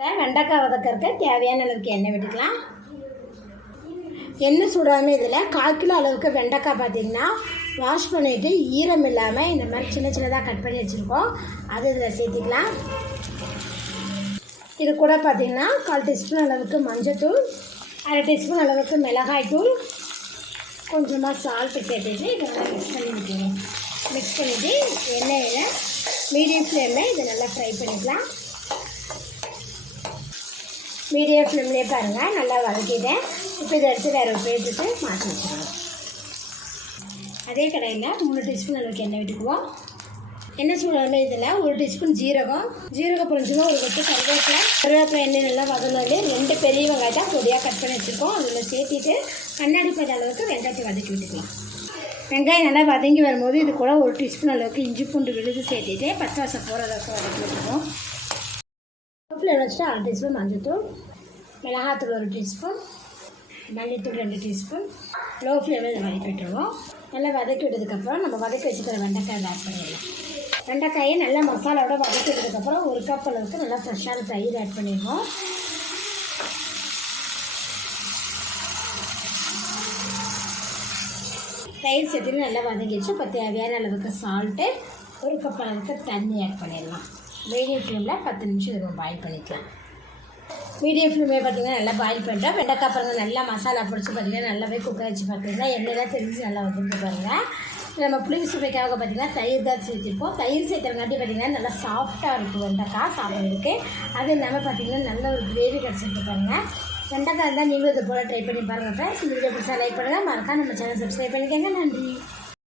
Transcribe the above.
வெண்டைக்காய் வதக்கறதுக்கு தேவையான அளவுக்கு எண்ணெய் விட்டுக்கலாம். எண்ணெய் சுடாமல் இதில் கால் கிலோ அளவுக்கு வெண்டைக்காய் பார்த்தீங்கன்னா வாஷ் பண்ணிவிட்டு ஈரம் இல்லாமல் இந்த மாதிரி சின்ன சின்னதாக கட் பண்ணி வச்சுருக்கோம். அது இதில் சேர்த்திக்கலாம். இது கூட பார்த்தீங்கன்னா கால் டீஸ்பூன் அளவுக்கு மஞ்சத்தூள் அரை டீஸ்பூன் அளவுக்கு மிளகாய் தூள் கொஞ்சமாக சால்ட்டு சேர்த்துட்டு இதை நல்லா மிக்ஸ் பண்ணி மிக்ஸ் பண்ணிவிட்டு எண்ணெயில் மீடியம் ஃப்ளேமில் இதை நல்லா ஃப்ரை பண்ணிக்கலாம். மீடியம் ஃப்ளேம்லேயே பாருங்கள் நல்லா வதக்கிட்டேன் இப்போ இதை எடுத்து வேறு ஒரு பிளேட்டுக்கு மாற்றி வச்சுருவோம். அதே கடையில் மூணு டீஸ்பூன் அளவுக்கு எண்ணெய் விட்டுக்குவோம். எண்ணெய் சூடான இதில் ஒரு டீஸ்பூன் ஜீரகம். ஜீரகம் புரிஞ்சுமா ஒரு கொத்து கருவேப்பிலை. கருவேப்பிலை எண்ணெய் நல்லா வதங்கினாலே ரெண்டு பெரிய வெங்காயத்தை பொடியாக கட் பண்ணி வச்சுருக்கோம். அதில் சேர்த்திட்டு கண்ணாடி பத அளவுக்கு வெங்காயத்தை வதக்கி விட்டுக்கலாம். வெங்காயம் நல்லா வதங்கி வரும்போது இது கூட ஒரு டீஸ்பூன் அளவுக்கு இஞ்சி பூண்டு விழுது சேர்த்திட்டு பச்சை வாசம் போகிற அளவுக்கு வதக்கி விட்டுருவோம் ஃப்ளேம் வச்சுட்டு அரை டீஸ்பூன் மஞ்சத்தூள் மிளகாத்தூள் ஒரு டீஸ்பூன் மல்லித்தூள் ரெண்டு டீஸ்பூன் லோ ஃப்ளேமில் இதை வதக்கி விட்டுருவோம். நல்லா வதக்கி விட்டதுக்கப்புறம் நம்ம வதக்கி வச்சுக்கிற வெண்டைக்காய் ஆட் பண்ணிடலாம். வெண்டைக்காயை நல்லா மசாலாவோட வதக்கி விட்டதுக்கப்புறம் ஒரு கப் அளவுக்கு நல்லா ஃப்ரெஷ்ஷான தயிர் ஆட் பண்ணிடுவோம். தயிர் சேர்த்துட்டு நல்லா வதங்கிடுச்சு இப்போ தேவையான அளவுக்கு சால்ட்டு ஒரு கப் அளவுக்கு தண்ணி ஆட் பண்ணிடலாம். மீடியம் ஃப்ளேமில் பத்து நிமிஷம் இதை பாயில் பண்ணிக்கலாம். மீடியம் ஃப்ளேமே பார்த்தீங்கன்னா நல்லா பாயில் பண்ணிட்டோம். வெண்டைக்காய் பாருங்கள் நல்லா மசாலா பிடிச்சி பார்த்திங்கன்னா நல்லாவே குக்கர் வச்சு பார்த்தீங்கன்னா எண்ணெயெல்லாம் தெரிஞ்சு நல்லா வந்துட்டு பாருங்கள் நம்ம புளி சுவைக்காக பார்த்தீங்கன்னா தயிர் தான் சேர்த்துருக்கோம் தயிர் சேர்த்துறங்காட்டி பார்த்தீங்கன்னா நல்லா சாஃப்டாக இருக்கும் வெண்டைக்காய் சாப்பிட்றதுக்கு அது இல்லாமல் பார்த்தீங்கன்னா நல்ல ஒரு கிரேவி கிடச்சிருக்கு பாருங்கள் வெண்டைக்காய் இருந்தால் நீங்களும் இது போல் ட்ரை பண்ணி பாருங்கள் ஃப்ரெண்ட்ஸ் இந்த வீடியோ பிடிச்சா லைக் பண்ணுங்கள் மறக்காம நம்ம சேனல் சப்ஸ்கிரைப் பண்ணிக்கோங்க. நன்றி.